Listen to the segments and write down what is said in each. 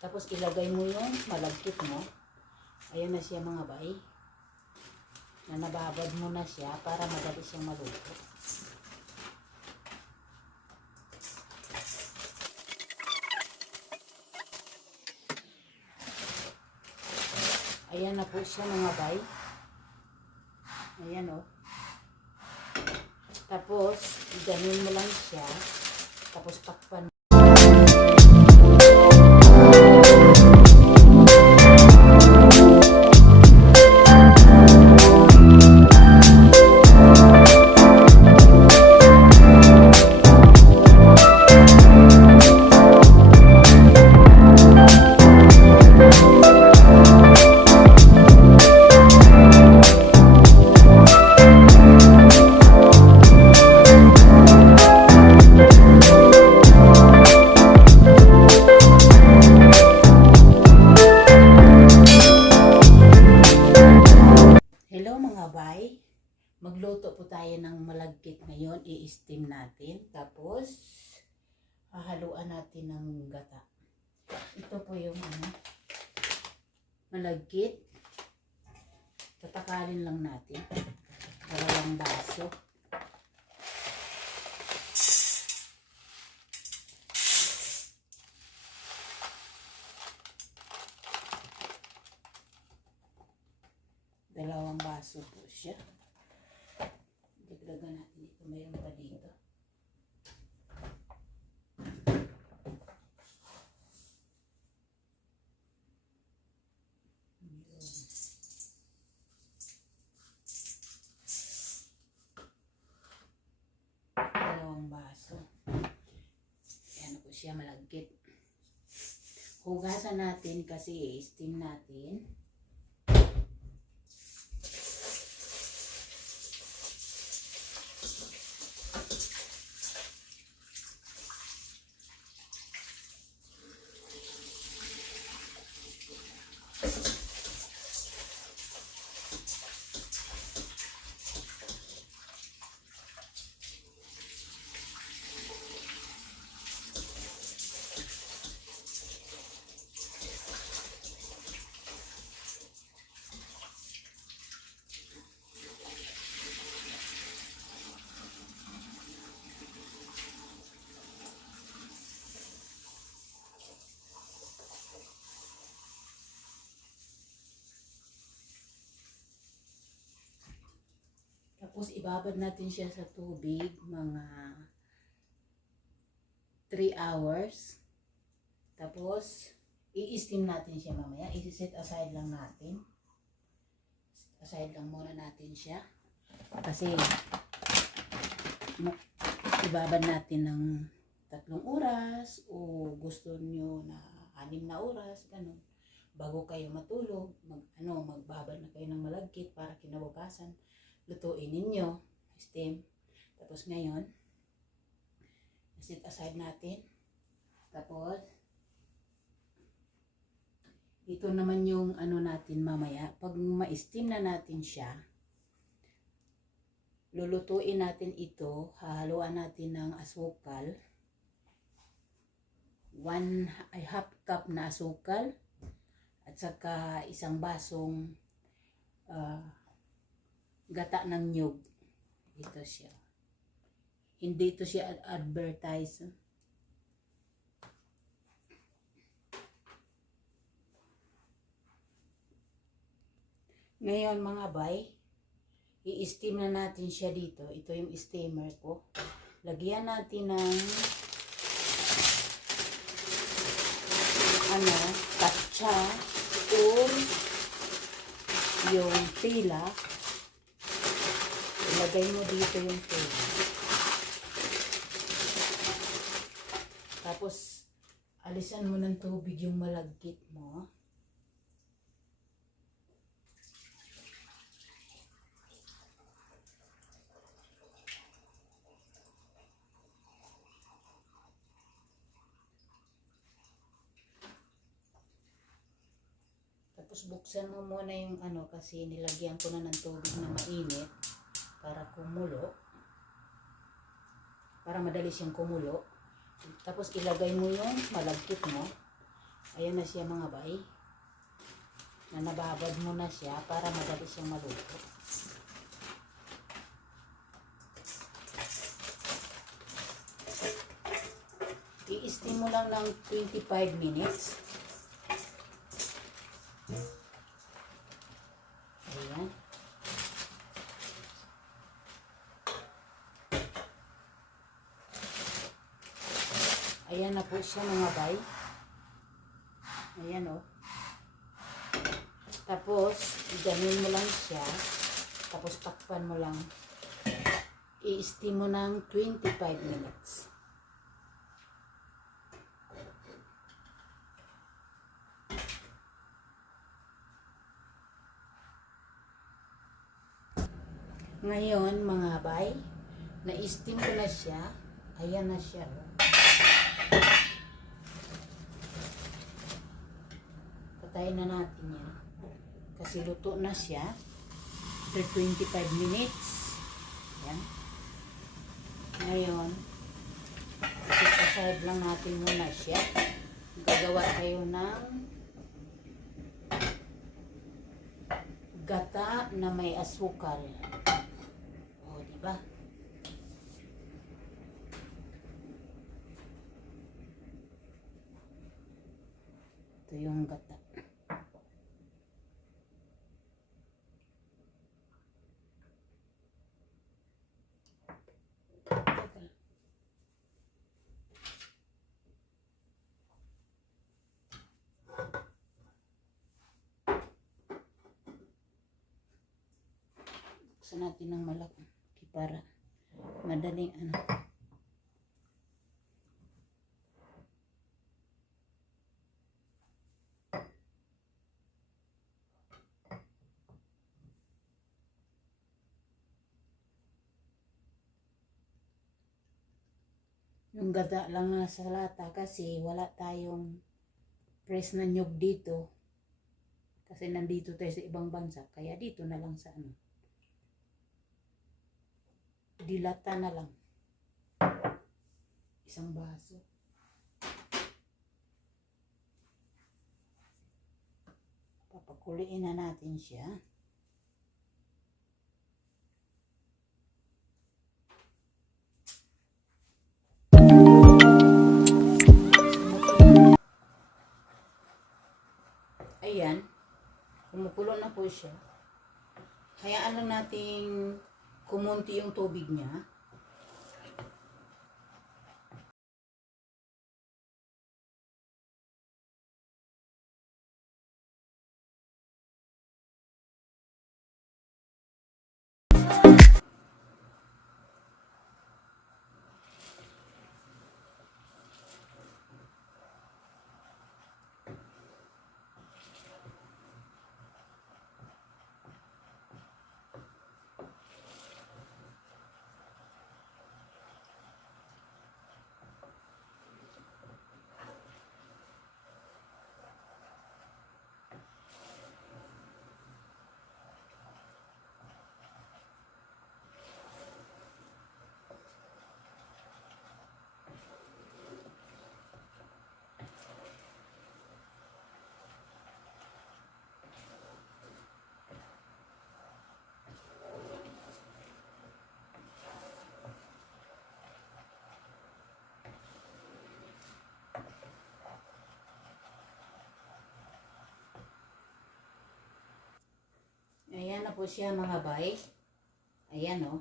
Tapos ilagay mo yung malagkit mo. Ayan na siya mga bay. Na nababad mo na siya para madali siyang maluto. Ayan na po siya mga bay. Ayan o. Tapos, ganun mo lang siya. Tapos takpan. Magluto po tayo ng malagkit ngayon. I-steam natin. Tapos, hahaluan natin ng gata. Ito po yung malagkit. Tatakalin lang natin. Dalawang baso. Dalawang baso po siya. Dagdagan natin ito. Mayroon pa dito. Dalawang baso. Ayan po siya malagkit. Hugasan natin kasi i-steam natin. Tapos ibabad natin siya sa tubig mga 3 hours. Tapos i-steam natin siya mamaya. I-set aside lang natin. Aside lang muna natin siya. Kasi ibabad natin ng 3 oras o gusto nyo na 6 na oras, ganun. Bago kayo matulog, magbabad na kayo ng malagkit para kinabukasan lutuin ninyo, steam. Tapos ngayon, set aside natin. Tapos, ito naman yung natin mamaya. Pag ma-steam na natin siya, lulutuin natin ito, hahaluan natin ng asukal. 1/2 cup na asukal. At saka isang basong gata ng nyug. Ito siya. Hindi ito siya advertise. Ngayon mga bay, i-steam na natin siya dito. Ito yung steamer ko. Lagyan natin ng katsa or yung tila. Ilagay mo dito yung tela. Tapos, alisan mo ng tubig yung malagkit mo. Tapos, buksan mo muna yung kasi nilagyan ko na ng tubig na mainit. Para kumulo. Para madali siyang kumulo. Tapos ilagay mo yung malagkit mo. Ayan na siya mga bay. Na nababad mo na siya para madali siyang maluto. I-steam mo lang ng 25 minutes. Ayan. Ayan na po siya mga bay. Ayan o. Tapos, iganin mo lang siya. Tapos, takpan mo lang. I-steam mo ng 25 minutes. Ngayon, mga bay, na-steam ko na siya. Ayan na siya. Patayin na natin yan. Kasi luto na siya. After 25 minutes. Ayan. Ngayon, isasahid lang natin muna siya. Gagawa kayo ng gata na may asukal. O, diba? Ito yung gata. Buksan natin ng malaki para madaling ano. Yung gata lang na sa lata kasi wala tayong fresh na nyug dito. Kasi nandito tayo sa ibang bansa. Kaya dito na lang sa ano. Dilata na lang. Isang baso. Papakuliin na natin siya. Ayan. Kumukulo na po siya. Hayaan lang natin kumunti yung tubig niya. Ayan na po siya mga bay. Ayan o.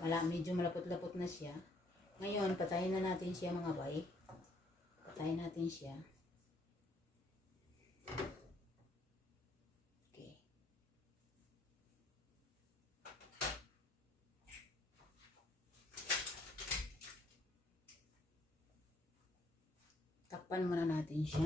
Medyo malapot-lapot na siya. Ngayon, patayin na natin siya mga bay. Patayin natin siya. Okay. Takpan muna natin siya.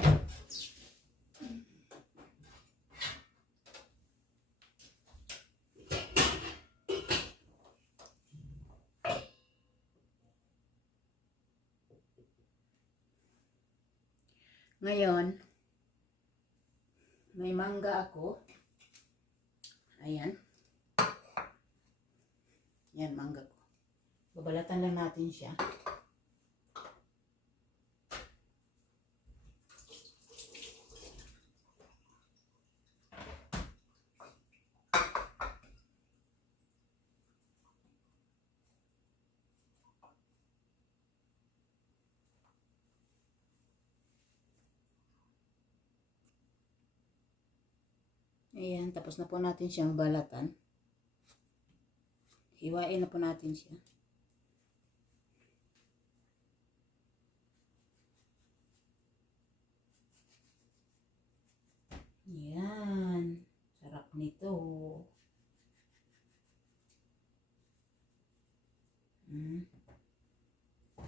Ngayon, may mangga ako. Ayan. Yan, mangga ko. Babalatan lang natin siya. Ayan, tapos na po natin siyang balatan. Hiwain na po natin siya. Ayan. Sarap nito.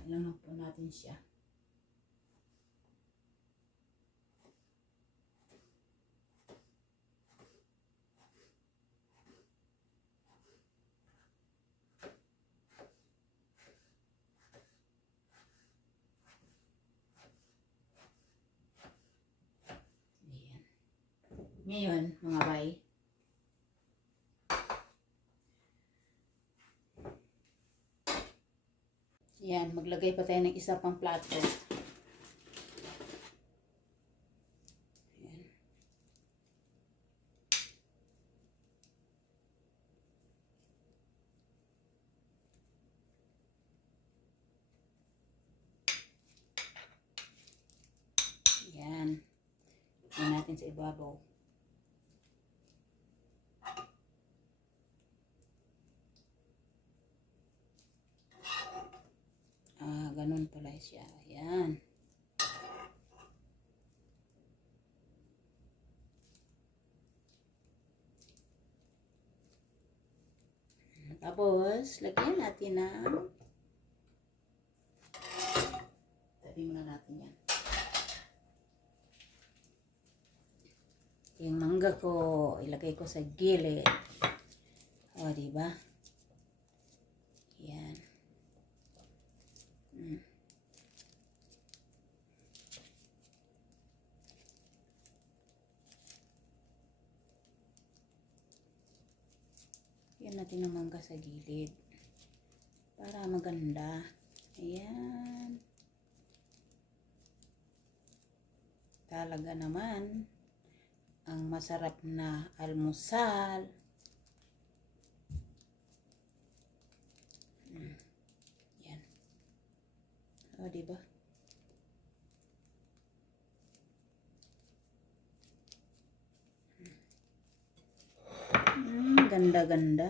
Ilan na po natin siya. Ayan. Ngayon, mga bay, yan, maglagay pa tayo ng isa pang plato. Yan. Yan. Yan natin sa ibabaw. Ganun pala siya. Ayan. Tapos, lagyan natin ng tabi muna natin yan. Yung mangga ko, ilagay ko sa gilid. O, diba? Yan. Yan natin ng mangga sa gilid. Para maganda. Ayan. Talaga naman. Ang masarap na almusal. Yan. O, diba? Ganda-ganda.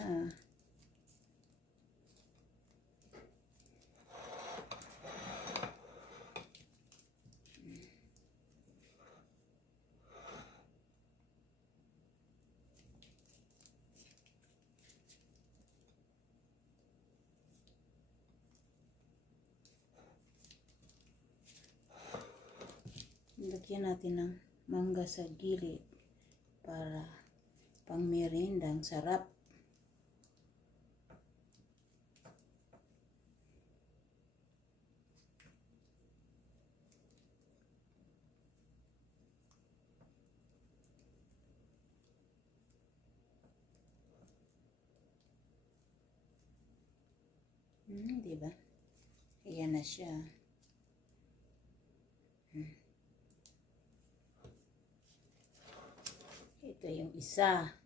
Lagyan natin ng mangga sa gilid para pang merienda. Ang sarap. Diba? Ayan na siya. Ito yung isa.